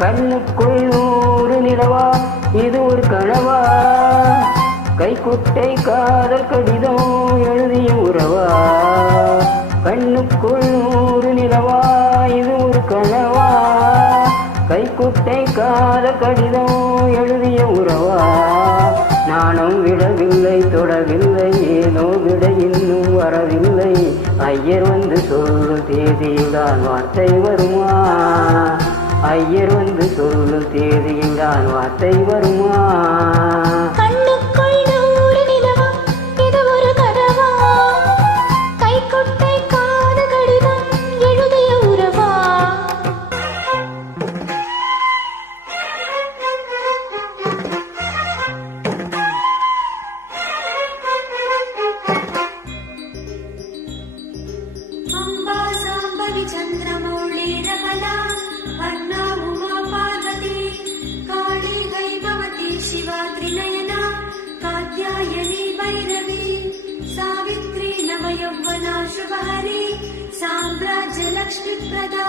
கண்ணுக்குள் 100 நிலவா இது ஒரு கனவா கைக்குட்டை காதல் கடிதம் எழுதிய உறவா கண்ணுக்குள் 100 நிலவா இது ஒரு கனவா கைக்குட்டை காதல் கடிதம் எழுதிய உறவா நானும் விடவில்லை தொடவில்லை ஏனோ விட இன்னும் வரவில்லை ஐயர் வந்து சொல்லும் தேதியில்தான் வார்த்தை வருமா ஐயர் வந்து சொல்லும் தேதியில்தான் வார்த்தை வருமா चंद्रमौळीरमला अन्ना उमा पार्वती काली वैभवती शिवा त्रिनयना कात्यायनी भैरवी सावित्री नवयौवना शुभहरी साम्राज्य लक्ष्मी प्रदा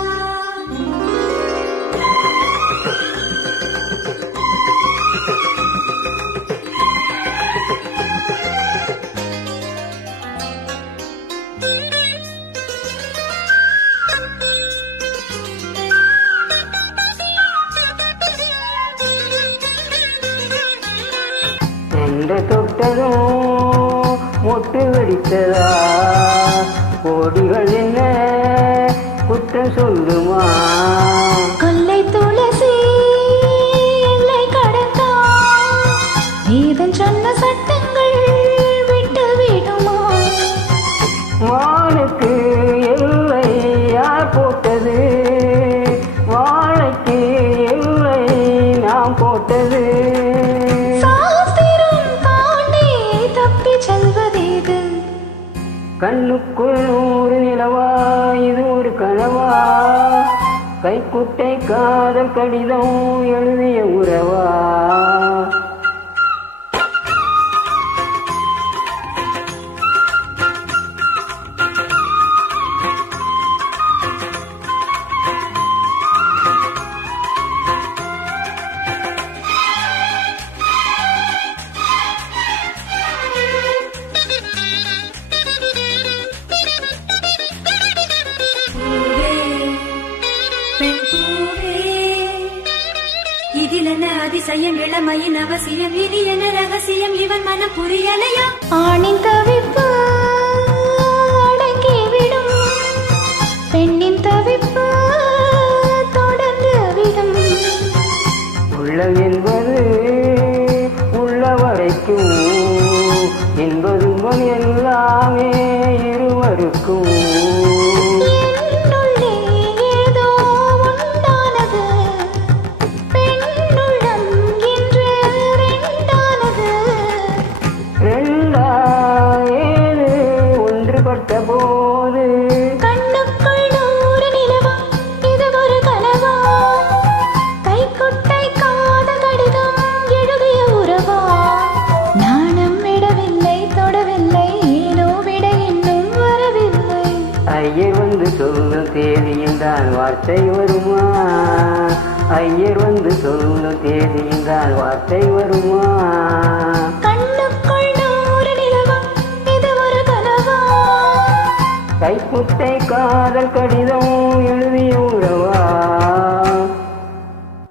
தொட்டதும் மொட்டு வெடித்ததா கோடிகள் என்ன குற்றம் சொல்லுமா கொல்லை துளசி எல்லை கடந்தா நீதன் சொன்ன சட்டங்கள் விட்டு விடுமா வானுக்கு எல்லை யார் போட்டது வாழைக்கு எல்லை நாம் போட்டது கண்ணுக்குள் 100 நிலவா இது ஒரு கனவா கைக்குட்டை காதல் கடிதம் எழுதிய உறவா அதிசயம் இளமையின் அவசியம் இது என ரகசியம் இவன் மனம் புரியலையா ஆணின் தவிப்பு அடங்கிவிடும் பெண்ணின் தவிப்பு தொடர்ந்து விடும் உள்ளம் என்பது உள்ள வரைக்கும் என்பதும் எல்லாமே இருவருக்கும் போது கண்ணுக்குள் 100 நிலவா இது ஒரு கனவா கைக்குட்டை காதல் கடிதம் எழுதிய உறவா நாணம் விடவில்லை தொடவில்லை ஏனோ விட இன்னும் வரவில்லை ஐயர் வந்து சொல்லும் தேதியில் தான் வார்த்தை வருமா ஐயர் வந்து சொல்லும் தேதியில் தான் வார்த்தை வருமா கைக்குட்டை காதல் கடிதம் எழுதிய உறவா